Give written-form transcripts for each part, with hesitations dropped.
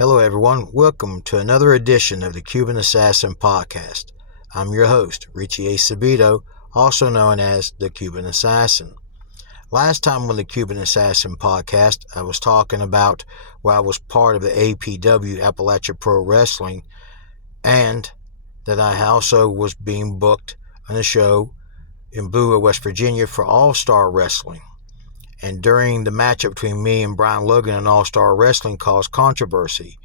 Hello everyone, welcome to another edition of the Cuban Assassin Podcast. I'm your host, Richie A. Sabito, also known as the Cuban Assassin. Last time on the Cuban Assassin Podcast, I was talking about where I was part of the APW, Appalachia Pro Wrestling, and that I also was being booked on a show in Blue Hill, West Virginia for All-Star Wrestling. And during the matchup between me and Brian Logan in All-Star Wrestling caused controversy.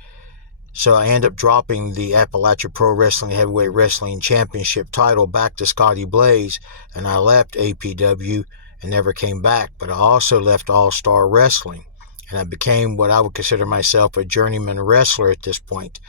So I ended up dropping the Appalachia Pro Wrestling Heavyweight Wrestling Championship title back to Scotty Blaze, and I left APW and never came back. But I also left All-Star Wrestling, and I became what I would consider myself a journeyman wrestler at this point.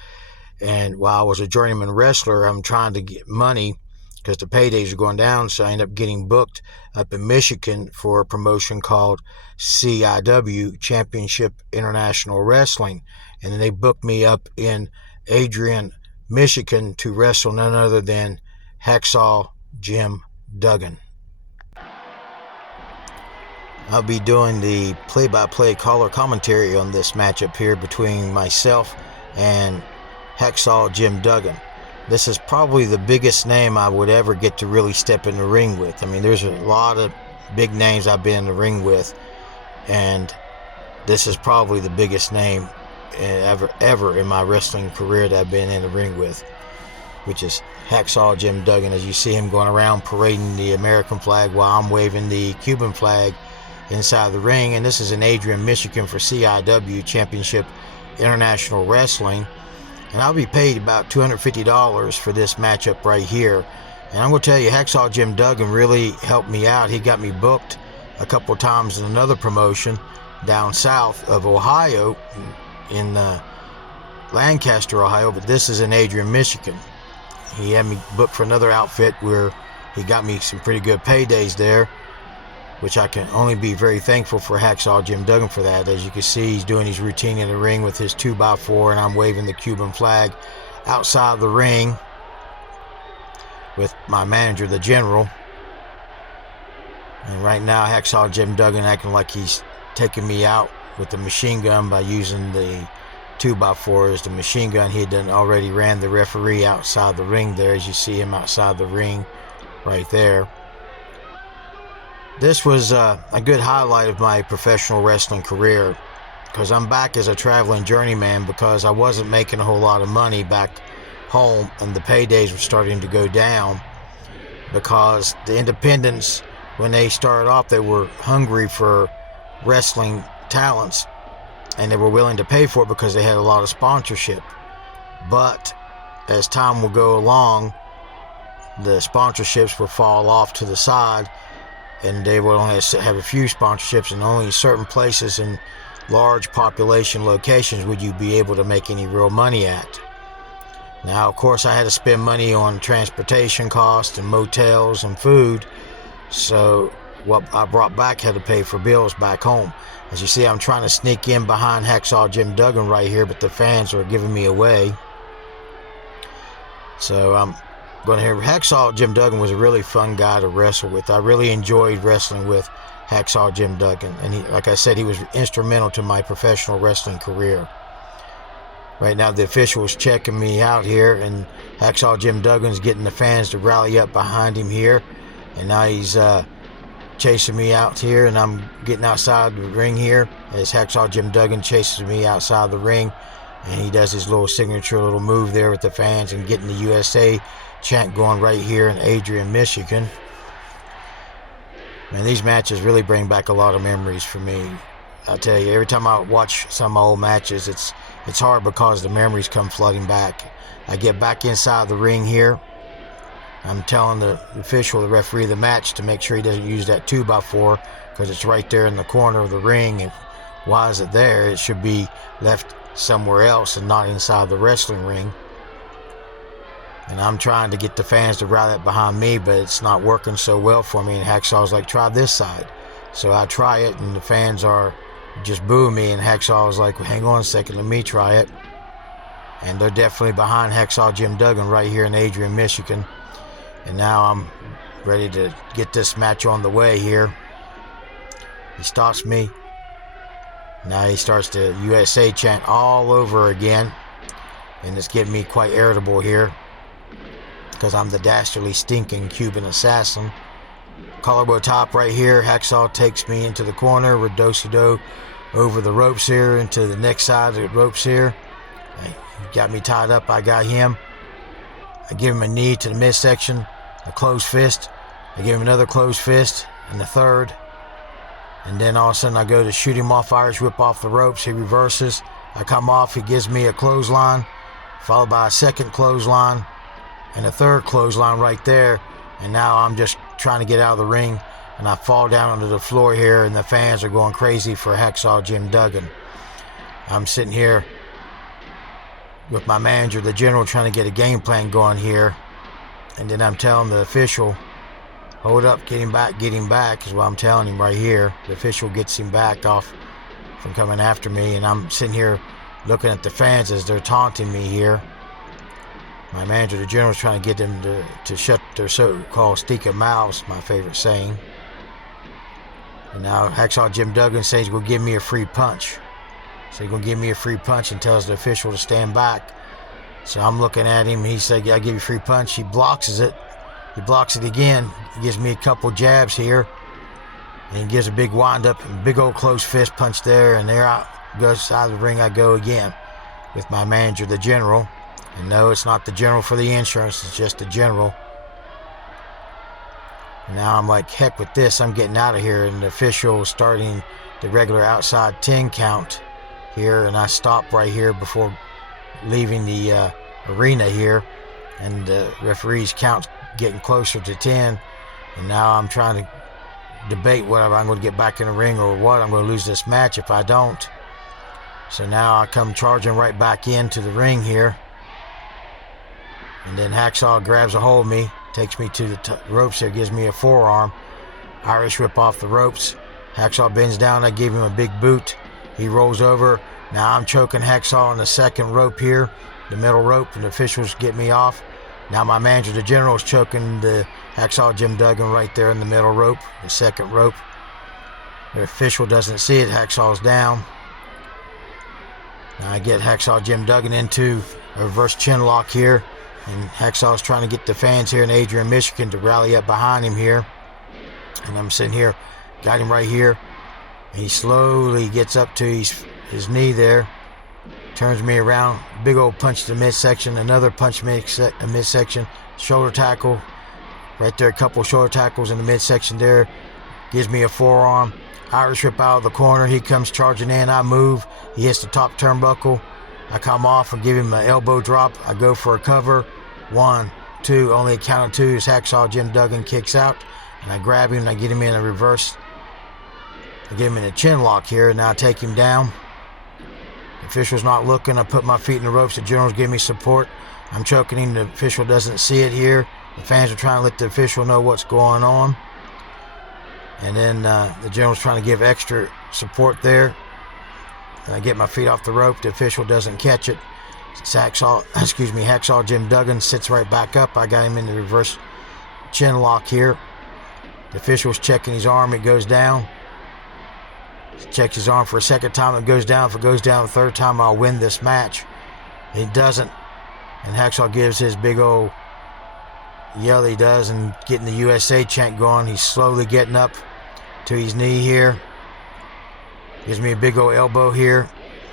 And while I was a journeyman wrestler, I'm trying to get money because the paydays are going down, so I ended up getting booked up in Michigan for a promotion called CIW, Championship International Wrestling. And then they booked me up in Adrian, Michigan to wrestle none other than Hacksaw Jim Duggan. I'll be doing the play-by-play color commentary on this matchup here between myself and Hacksaw Jim Duggan. This is probably the biggest name I would ever get to really step in the ring with. I mean, there's a lot of big names I've been in the ring with, and this is probably the biggest name ever in my wrestling career that I've been in the ring with, which is Hacksaw Jim Duggan. As you see him going around parading the American flag while I'm waving the Cuban flag inside the ring. And this is in Adrian, Michigan for CIW, Championship International Wrestling. And I'll be paid about $250 for this matchup right here. And I'm going to tell you, Hacksaw Jim Duggan really helped me out. He got me booked a couple of times in another promotion down south of Ohio, in Lancaster, Ohio, but this is in Adrian, Michigan. He had me booked for another outfit where he got me some pretty good paydays there, which I can only be very thankful for Hacksaw Jim Duggan for that. As you can see, he's doing his routine in the ring with his 2x4, and I'm waving the Cuban flag outside the ring with my manager, the General. And right now, Hacksaw Jim Duggan acting like he's taking me out with the machine gun by using the 2x4 as the machine gun. He had already ran the referee outside the ring there, as you see him outside the ring right there. This was a good highlight of my professional wrestling career, because I'm back as a traveling journeyman because I wasn't making a whole lot of money back home, and the paydays were starting to go down because the independents, when they started off, they were hungry for wrestling talents, and they were willing to pay for it because they had a lot of sponsorship. But as time will go along, the sponsorships will fall off to the side, and they will only have a few sponsorships, and only certain places in large population locations would you be able to make any real money at. Now, of course, I had to spend money on transportation costs and motels and food, so what I brought back had to pay for bills back home. As you see, I'm trying to sneak in behind Hacksaw Jim Duggan right here, but the fans are giving me away. So I'm going to hear. Hacksaw Jim Duggan was a really fun guy to wrestle with. I really enjoyed wrestling with Hacksaw Jim Duggan, and he, like I said, he was instrumental to my professional wrestling career. Right now, the official is checking me out here, and Hacksaw Jim Duggan's getting the fans to rally up behind him here, and now he's chasing me out here, and I'm getting outside the ring here as Hacksaw Jim Duggan chases me outside the ring, and he does his little signature little move there with the fans and getting the USA chant going right here in Adrian, Michigan. Man, these matches really bring back a lot of memories for me. I tell you, every time I watch some of my old matches, it's hard because the memories come flooding back. I get back inside the ring here. I'm telling the official, the referee of the match, to make sure he doesn't use that 2x4 because it's right there in the corner of the ring. And why is it there? It should be left somewhere else and not inside the wrestling ring. And I'm trying to get the fans to rally up behind me, but it's not working so well for me. And Hacksaw's like, try this side. So I try it, and the fans are just booing me. And Hacksaw was like, well, hang on a second, let me try it. And they're definitely behind Hacksaw Jim Duggan right here in Adrian, Michigan. And now I'm ready to get this match on the way here. He stops me. Now he starts the USA chant all over again, and it's getting me quite irritable here because I'm the dastardly, stinking Cuban assassin. Collarbone top right here. Hacksaw takes me into the corner with do-si-do over the ropes here into the next side of the ropes here. He got me tied up. I got him. I give him a knee to the midsection, a closed fist. I give him another closed fist, and the third. And then all of a sudden I go to shoot him off, Irish whip off the ropes. He reverses. I come off. He gives me a clothesline, followed by a second clothesline, and a third clothesline right there. And now I'm just trying to get out of the ring, and I fall down onto the floor here, and the fans are going crazy for Hacksaw Jim Duggan. I'm sitting here with my manager, the general, trying to get a game plan going here. And then I'm telling the official, hold up, get him back, is what I'm telling him right here. The official gets him back off from coming after me, and I'm sitting here looking at the fans as they're taunting me here. My manager, the general, is trying to get them to shut their so-called stinking mouths, my favorite saying. And now Hacksaw Jim Duggan says he's going to give me a free punch. So he's going to give me a free punch and tells the official to stand back. So I'm looking at him. He said, I'll give you a free punch. He blocks it. He blocks it again. He gives me a couple jabs here. And he gives a big wind up and big old close fist punch there. And there I goes out of the ring I go again with my manager, the general. And no, it's not the general for the insurance. It's just the general. And now I'm like, heck with this. I'm getting out of here. And the official is starting the regular outside 10 count here. And I stop right here before leaving the arena here. And the referee's count's getting closer to 10. And now I'm trying to debate whether I'm going to get back in the ring or what. I'm going to lose this match if I don't. So now I come charging right back into the ring here. And then Hacksaw grabs a hold of me, takes me to the ropes there, gives me a forearm. Irish whip off the ropes. Hacksaw bends down. I give him a big boot. He rolls over. Now I'm choking Hacksaw on the second rope here, the middle rope, and the officials get me off. Now my manager, the general, is choking the Hacksaw Jim Duggan right there in the middle rope, the second rope. The official doesn't see it. Hacksaw's down. Now I get Hacksaw Jim Duggan into a reverse chin lock here. And Hacksaw's trying to get the fans here in Adrian, Michigan to rally up behind him here. And I'm sitting here, got him right here. And he slowly gets up to his knee there. Turns me around, big old punch to the midsection, another punch midsection, shoulder tackle. Right there, a couple shoulder tackles in the midsection there. Gives me a forearm. Irish whip out of the corner. He comes charging in. I move. He hits the top turnbuckle. I come off and give him an elbow drop. I go for a cover. 1, 2, only a count of 2 as Hacksaw Jim Duggan kicks out. And I grab him and I get him in a reverse. I get him in a chin lock here. Now I take him down. The official's not looking. I put my feet in the ropes. The general's giving me support. I'm choking him. The official doesn't see it here. The fans are trying to let the official know what's going on. And then the general's trying to give extra support there. And I get my feet off the rope. The official doesn't catch it. Hacksaw Jim Duggan sits right back up. I got him in the reverse chin lock here. The official's checking his arm. It goes down. He checks his arm for a second time. It goes down. If it goes down the third time, I'll win this match. It doesn't. And Hacksaw gives his big old yell he does and getting the USA chant going. He's slowly getting up to his knee here. Gives me a big old elbow here.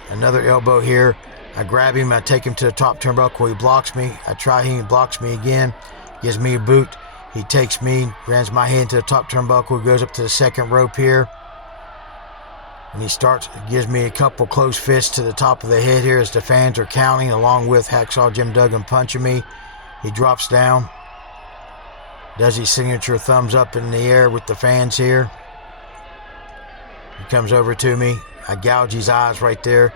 Another elbow here. I grab him. I take him to the top turnbuckle. He blocks me. I try him. He blocks me again. Gives me a boot. He takes me, rams my head into the top turnbuckle. He goes up to the second rope here. And he gives me a couple close fists to the top of the head here as the fans are counting, along with Hacksaw Jim Duggan punching me. He drops down. Does his signature thumbs up in the air with the fans here. He comes over to me. I gouge his eyes right there.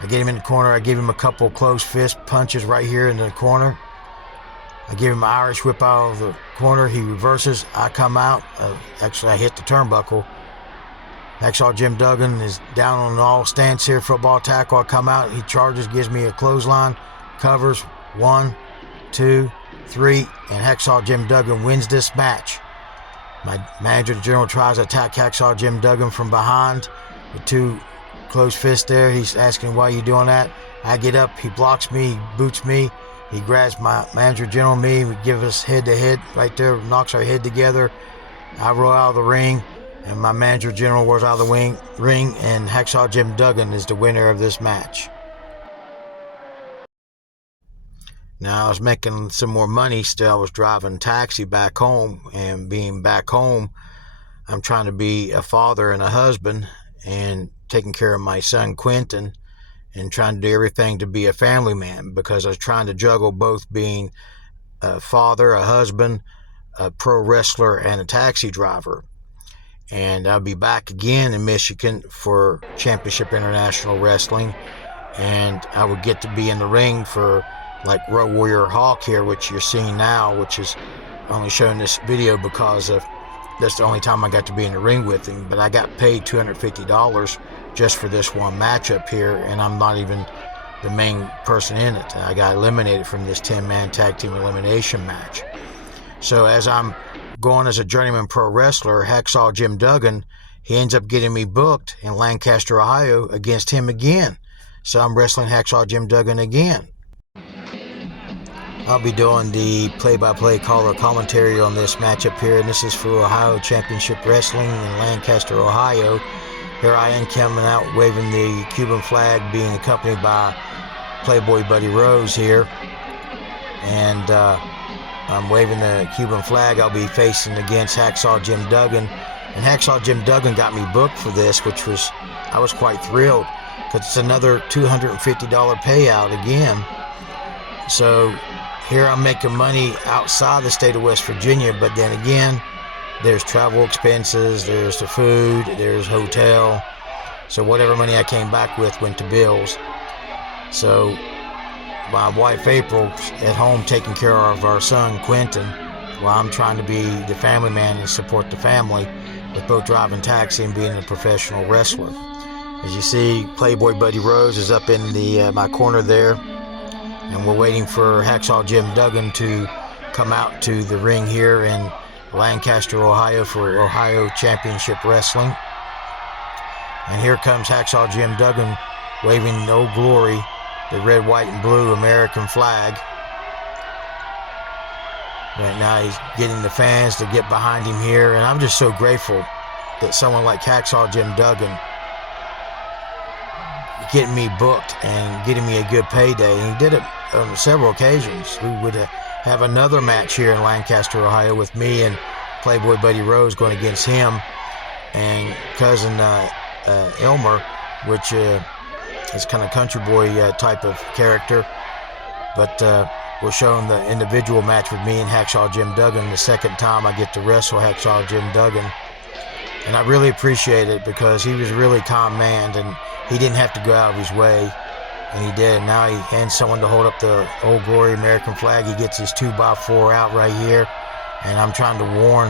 I get him in the corner. I give him a couple close fist punches right here in the corner. I give him an Irish whip out of the corner. He reverses. I come out. Actually, I hit the turnbuckle. Hacksaw Jim Duggan is down on an all stance here, football tackle. I come out. He charges, gives me a clothesline, covers. 1, 2, 3, and Hacksaw Jim Duggan wins this match. My manager, the general, tries to attack Hacksaw Jim Duggan from behind with 2 closed fist there. He's asking why you doing that. I get up, he blocks me, he boots me, he grabs my manager general, me, we give us head to head right there, knocks our head together. I roll out of the ring, and my manager general rolls out of the ring, and Hacksaw Jim Duggan is the winner of this match. Now I was making some more money still. I was driving taxi back home, and being back home, I'm trying to be a father and a husband and taking care of my son Quentin and trying to do everything to be a family man, because I was trying to juggle both being a father, a husband, a pro wrestler, and a taxi driver. And I'll be back again in Michigan for Championship International Wrestling, and I would get to be in the ring for like Road Warrior Hawk here, which you're seeing now, which is only showing this video because that's the only time I got to be in the ring with him. But I got paid $250 just for this one matchup here, and I'm not even the main person in it. I got eliminated from this 10-man tag team elimination match. So as I'm going as a journeyman pro wrestler, Hacksaw Jim Duggan, he ends up getting me booked in Lancaster, Ohio against him again. So I'm wrestling Hacksaw Jim Duggan again. I'll be doing the play-by-play color commentary on this matchup here, and this is for Ohio Championship Wrestling in Lancaster, Ohio. Here I am coming out waving the Cuban flag, being accompanied by Playboy Buddy Rose here. And I'm waving the Cuban flag. I'll be facing against Hacksaw Jim Duggan. And Hacksaw Jim Duggan got me booked for this, I was quite thrilled, because it's another $250 payout again. So here I'm making money outside the state of West Virginia, but then again, there's travel expenses, there's the food, there's hotel. So whatever money I came back with went to bills. So my wife April's at home taking care of our son Quentin, while I'm trying to be the family man and support the family with both driving taxi and being a professional wrestler. As you see, Playboy Buddy Rose is up in my corner there, and we're waiting for Hacksaw Jim Duggan to come out to the ring here in Lancaster, Ohio for Ohio Championship Wrestling. And here comes Hacksaw Jim Duggan waving Old Glory, the red, white, and blue American flag. Right now he's getting the fans to get behind him here, and I'm just so grateful that someone like Hacksaw Jim Duggan getting me booked and getting me a good payday. And he did it on several occasions. We would have another match here in Lancaster, Ohio, with me and Playboy Buddy Rose going against him and cousin Elmer, which is kind of country boy type of character. But we're showing the individual match with me and Hacksaw Jim Duggan, the second time I get to wrestle Hacksaw Jim Duggan. And I really appreciate it, because he was a really calm man, and he didn't have to go out of his way, and he did. And now he hands someone to hold up the Old Glory American flag. He gets his 2x4 out right here, and I'm trying to warn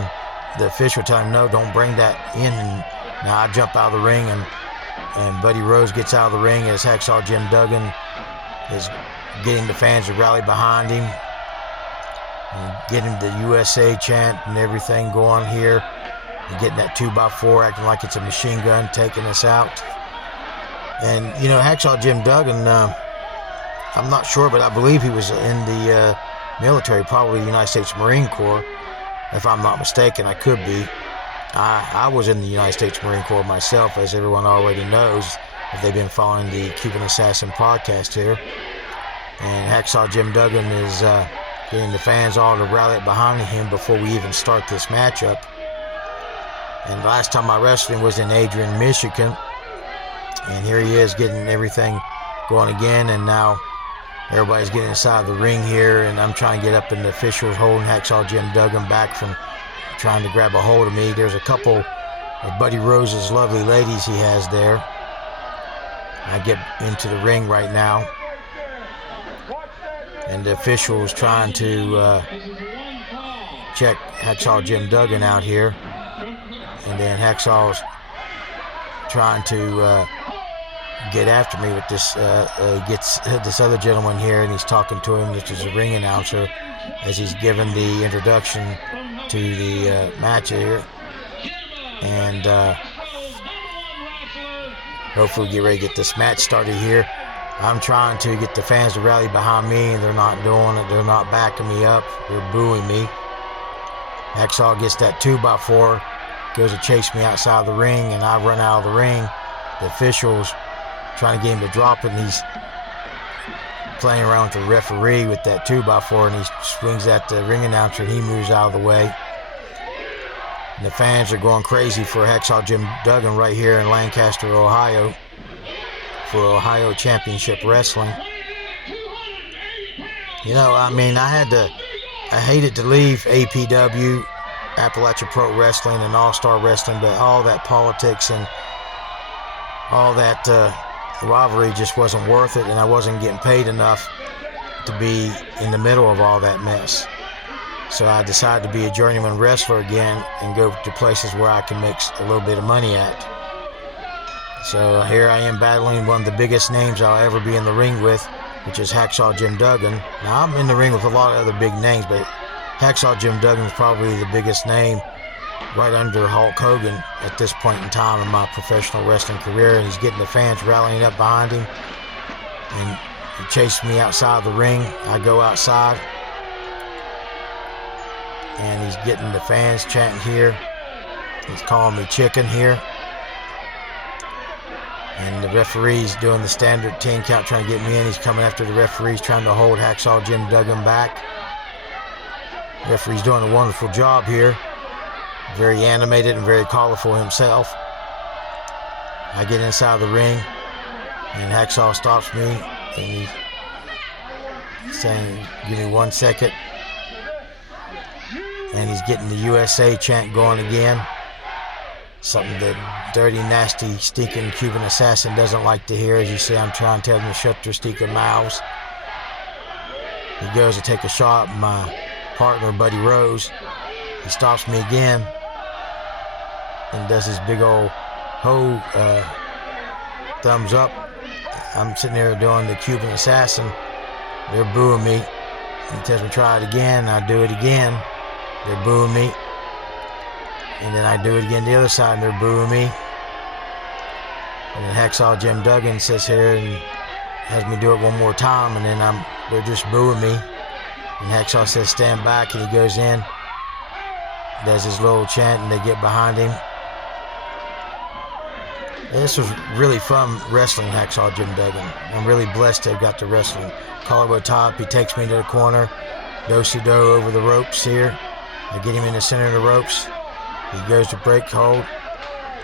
the official, tell him, no, don't bring that in. And now I jump out of the ring, and Buddy Rose gets out of the ring as Hacksaw Jim Duggan is getting the fans to rally behind him and getting the USA chant and everything going here, and getting that 2x4 acting like it's a machine gun taking us out. And you know, Hacksaw Jim Duggan, I'm not sure, but I believe he was in the military, probably the United States Marine Corps, if I'm not mistaken. I could be. I was in the United States Marine Corps myself, as everyone already knows if they've been following the Cuban Assassin podcast here. And Hacksaw Jim Duggan is getting the fans all to rally behind him before we even start this matchup. And the last time I wrestled him was in Adrian, Michigan. And here he is getting everything going again. And now everybody's getting inside the ring here. And I'm trying to get up, and the officials holding Hacksaw Jim Duggan back from trying to grab a hold of me. There's a couple of Buddy Rose's lovely ladies he has there. I get into the ring right now, and the officials trying to check Hacksaw Jim Duggan out here. And then Hacksaw's trying to get after me with this, gets this other gentleman here, and he's talking to him, which is a ring announcer, as he's giving the introduction to the match here. And hopefully get ready to get this match started here. I'm trying to get the fans to rally behind me, and they're not doing it. They're not backing me up. They're booing me. Hacksaw gets that 2x4, goes to chase me outside the ring, and I run out of the ring. The official's trying to get him to drop it, and he's playing around with the referee with that 2x4, and he swings at the ring announcer, and he moves out of the way. And the fans are going crazy for Hacksaw Jim Duggan right here in Lancaster, Ohio, for Ohio Championship Wrestling. You know, I mean, I hated to leave APW, Appalachia Pro Wrestling, and All-Star Wrestling, but all that politics and all that rivalry just wasn't worth it, and I wasn't getting paid enough to be in the middle of all that mess. So I decided to be a journeyman wrestler again and go to places where I can make a little bit of money at. So here I am battling one of the biggest names I'll ever be in the ring with, which is Hacksaw Jim Duggan. Now, I'm in the ring with a lot of other big names, but Hacksaw Jim Duggan is probably the biggest name right under Hulk Hogan at this point in time in my professional wrestling career, and he's getting the fans rallying up behind him, and he chased me outside the ring. I go outside, and he's getting the fans chanting here. He's calling me chicken here. And the referee's doing the standard 10 count, trying to get me in. He's coming after the referee's trying to hold Hacksaw Jim Duggan back. The referee's doing a wonderful job here. Very animated and very colorful himself. I get inside the ring, and Hacksaw stops me, and he's saying, "Give me 1 second." And he's getting the USA chant going again. Something that dirty, nasty, stinking Cuban assassin doesn't like to hear. As you see, I'm trying to tell them to shut their stinking mouths. He goes to take a shot at my partner, Buddy Rose. He stops me again and does his big old thumbs up. I'm sitting there doing the Cuban assassin. They're booing me. He tells me try it again. I do it again. They're booing me. And then I do it again the other side, and they're booing me. And then Hacksaw Jim Duggan sits here and has me do it one more time, and then they're just booing me. And Hacksaw says stand back, and he goes in, does his little chant, and they get behind him. And this was really fun wrestling Hacksaw Jim Duggan. I'm really blessed to have got to wrestling. Collarbone top, he takes me to the corner, do-si-do over the ropes here. I get him in the center of the ropes. He goes to break hold.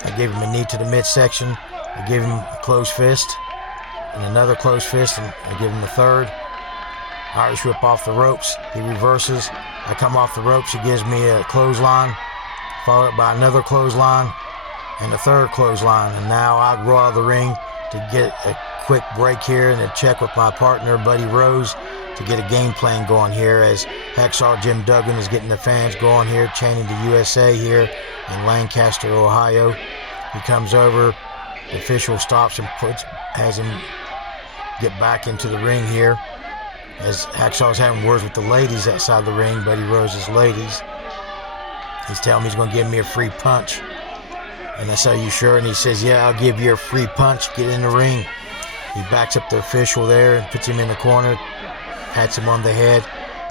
I give him a knee to the midsection. I give him a closed fist and another closed fist, and I give him a third. Irish whip off the ropes. He reverses. I come off the ropes. He gives me a clothesline, followed up by another clothesline and a third clothesline. And now I roll out of the ring to get a quick break here and a check with my partner, Buddy Rose, to get a game plan going here as Hacksaw Jim Duggan is getting the fans going here, chanting the USA here in Lancaster, Ohio. He comes over, the official stops and has him get back into the ring here as Hacksaw's having words with the ladies outside the ring, Buddy Rose's ladies. He's telling me he's going to give me a free punch. And I say, "You sure?" And he says, "Yeah, I'll give you a free punch. Get in the ring." He backs up the official there and puts him in the corner, pats him on the head,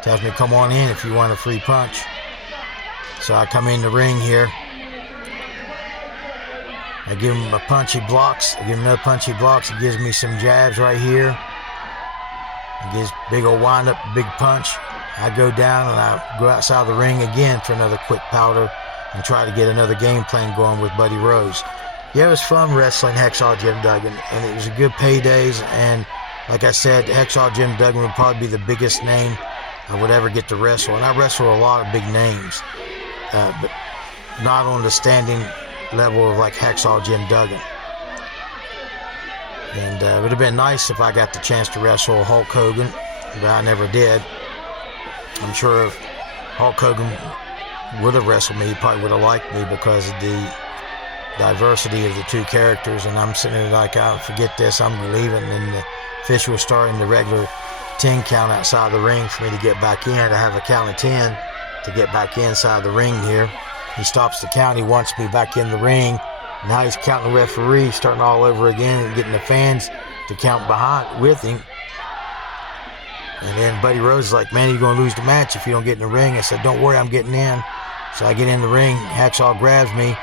tells me, "Come on in if you want a free punch." So I come in the ring here. I give him a punch, he blocks. I give him another punch, he blocks. He gives me some jabs right here. He gives big old wind up, big punch. I go down and I go outside the ring again for another quick powder and try to get another game plan going with Buddy Rose. Yeah, it was fun wrestling Hacksaw Jim Duggan, and it was a good paydays. And like I said, Hacksaw Jim Duggan would probably be the biggest name I would ever get to wrestle. And I wrestled a lot of big names, but not on the standing level of like Hacksaw Jim Duggan. And it would have been nice if I got the chance to wrestle Hulk Hogan, but I never did. I'm sure if Hulk Hogan would have wrestled me, he probably would have liked me because of the diversity of the two characters. And I'm sitting there like, "I'll forget this, I'm leaving." And the official was starting the regular 10 count outside the ring for me to get back in. I have a count of 10 to get back inside the ring here. He stops the count. He wants me back in the ring. Now he's counting the referee, starting all over again and getting the fans to count behind with him. And then Buddy Rose is like, man, you're going to lose the match if you don't get in the ring. I said, don't worry, I'm getting in. So I get in the ring. Hacksaw grabs me,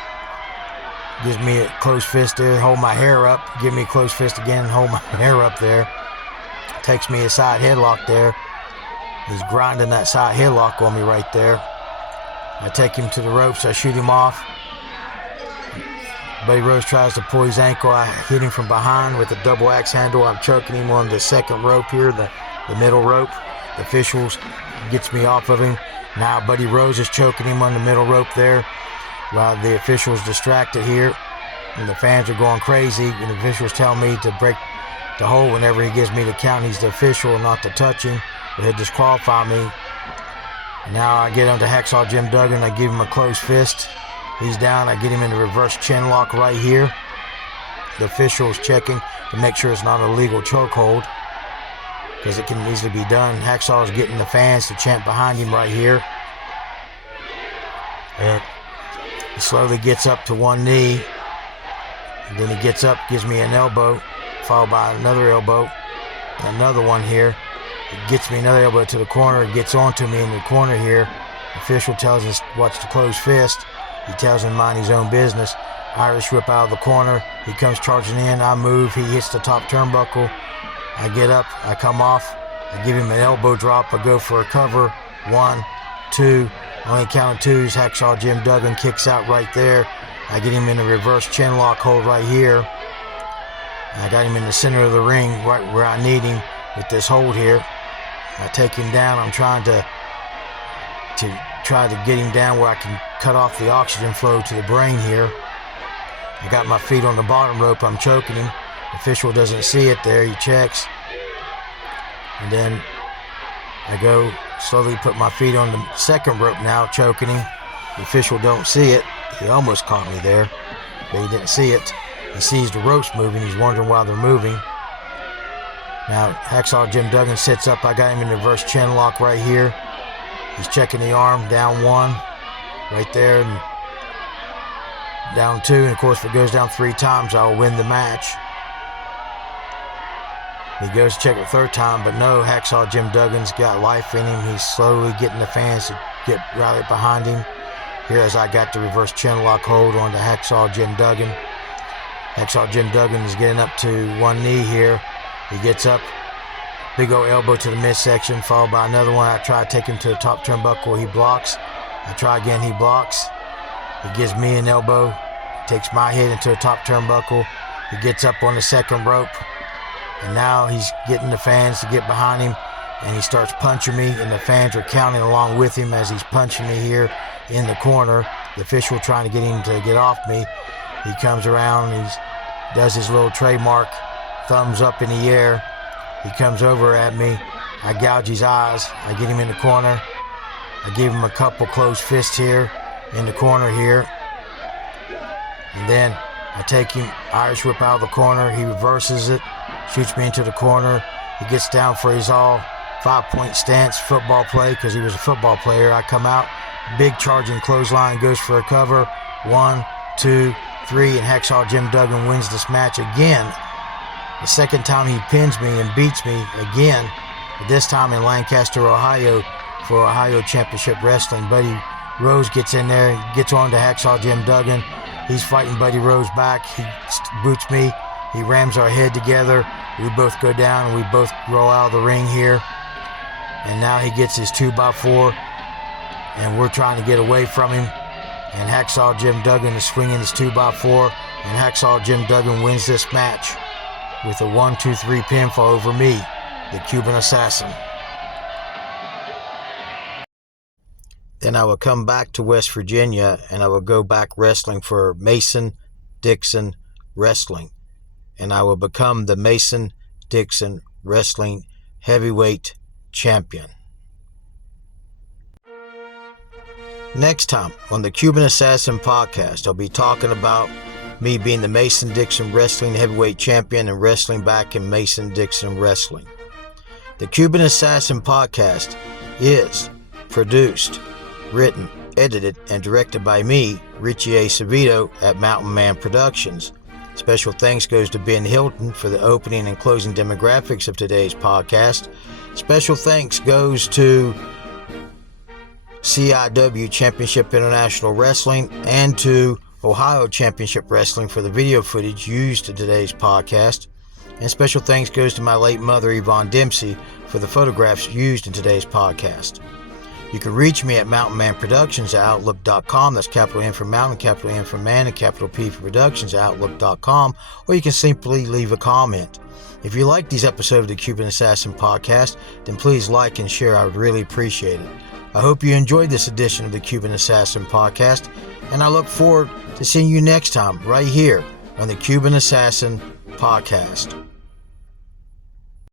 gives me a closed fist there, hold my hair up, give me a closed fist again, hold my hair up there. Takes me a side headlock there. He's grinding that side headlock on me right there. I take him to the ropes. I shoot him off. Buddy Rose tries to pull his ankle. I hit him from behind with a double axe handle. I'm choking him on the second rope here, the middle rope. The officials gets me off of him. Now Buddy Rose is choking him on the middle rope there while the officials distracted here. And the fans are going crazy. And the officials tell me to break the hold whenever he gives me the count. He's the official, not to touch him, or he'll disqualify me. And now I get onto Hacksaw Jim Duggan. I give him a closed fist. He's down. I get him in the reverse chin lock right here. The official is checking to make sure it's not a legal chokehold, because it can easily be done. Hacksaw is getting the fans to chant behind him right here. And he slowly gets up to one knee. And then he gets up, gives me an elbow, followed by another elbow, and another one here. It gets me another elbow to the corner. It gets onto me in the corner here. The official tells us watch the closed fist. He tells him mind his own business. Irish whip out of the corner. He comes charging in. I move. He hits the top turnbuckle. I get up. I come off. I give him an elbow drop. I go for a cover. 1, 2. Only count of twos. Hacksaw Jim Duggan kicks out right there. I get him in the reverse chin lock hold right here. I got him in the center of the ring, right where I need him with this hold here. I take him down. I'm trying to get him down where I can cut off the oxygen flow to the brain here. I got my feet on the bottom rope. I'm choking him. The official doesn't see it there. He checks. And then I go slowly put my feet on the second rope now, choking him. The official don't see it. He almost caught me there, but he didn't see it. He sees the ropes moving. He's wondering why they're moving. Now Hacksaw Jim Duggan sits up. I got him in the reverse chin lock right here. He's checking the arm, down 1, right there, and down 2. And of course, if it goes down 3 times, I'll win the match. He goes to check it the third time, but no, Hacksaw Jim Duggan's got life in him. He's slowly getting the fans to get rallied behind him. Here as I got the reverse chin lock hold on the Hacksaw Jim Duggan. Hacksaw Jim Duggan is getting up to one knee here. He gets up. Big old elbow to the midsection, followed by another one. I try to take him to the top turnbuckle. He blocks. I try again. He blocks. He gives me an elbow. Takes my head into the top turnbuckle. He gets up on the second rope. And now he's getting the fans to get behind him. And he starts punching me. And the fans are counting along with him as he's punching me here in the corner. The official trying to get him to get off me. He comes around. He does his little trademark thumbs up in the air. He comes over at me. I gouge his eyes. I get him in the corner. I give him a couple closed fists here in the corner here. And then I take him, Irish whip out of the corner. He reverses it, shoots me into the corner. He gets down for his all 5-point stance, football play, because he was a football player. I come out, big charging clothesline, goes for a cover. 1, 2, 3, and Hacksaw Jim Duggan wins this match again. The second time he pins me and beats me again, but this time in Lancaster, Ohio, for Ohio Championship Wrestling. Buddy Rose gets in there, gets on to Hacksaw Jim Duggan. He's fighting Buddy Rose back. He boots me. He rams our head together. We both go down and we both roll out of the ring here. And now he gets his 2x4, and we're trying to get away from him. And Hacksaw Jim Duggan is swinging his 2x4, and Hacksaw Jim Duggan wins this match with a 1-2-3 pinfall over me, the Cuban Assassin. Then I would come back to West Virginia, and I would go back wrestling for Mason-Dixon Wrestling. And I would become the Mason-Dixon Wrestling Heavyweight Champion. Next time on the Cuban Assassin Podcast, I'll be talking about me being the Mason-Dixon Wrestling Heavyweight Champion and wrestling back in Mason-Dixon Wrestling. The Cuban Assassin Podcast is produced, written, edited, and directed by me, Richie Acevedo at Mountain Man Productions. Special thanks goes to Ben Hilton for the opening and closing demographics of today's podcast. Special thanks goes to CIW Championship International Wrestling and to Ohio Championship Wrestling for the video footage used in today's podcast. And special thanks goes to my late mother, Yvonne Dempsey, for the photographs used in today's podcast. You can reach me at Mountain Man Productions at Outlook.com. That's capital N for Mountain, capital M for Man, and capital P for Productions at Outlook.com. Or you can simply leave a comment. If you like these episodes of the Cuban Assassin Podcast, then please like and share. I would really appreciate it. I hope you enjoyed this edition of the Cuban Assassin Podcast, and I look forward to seeing you next time right here on the Cuban Assassin Podcast.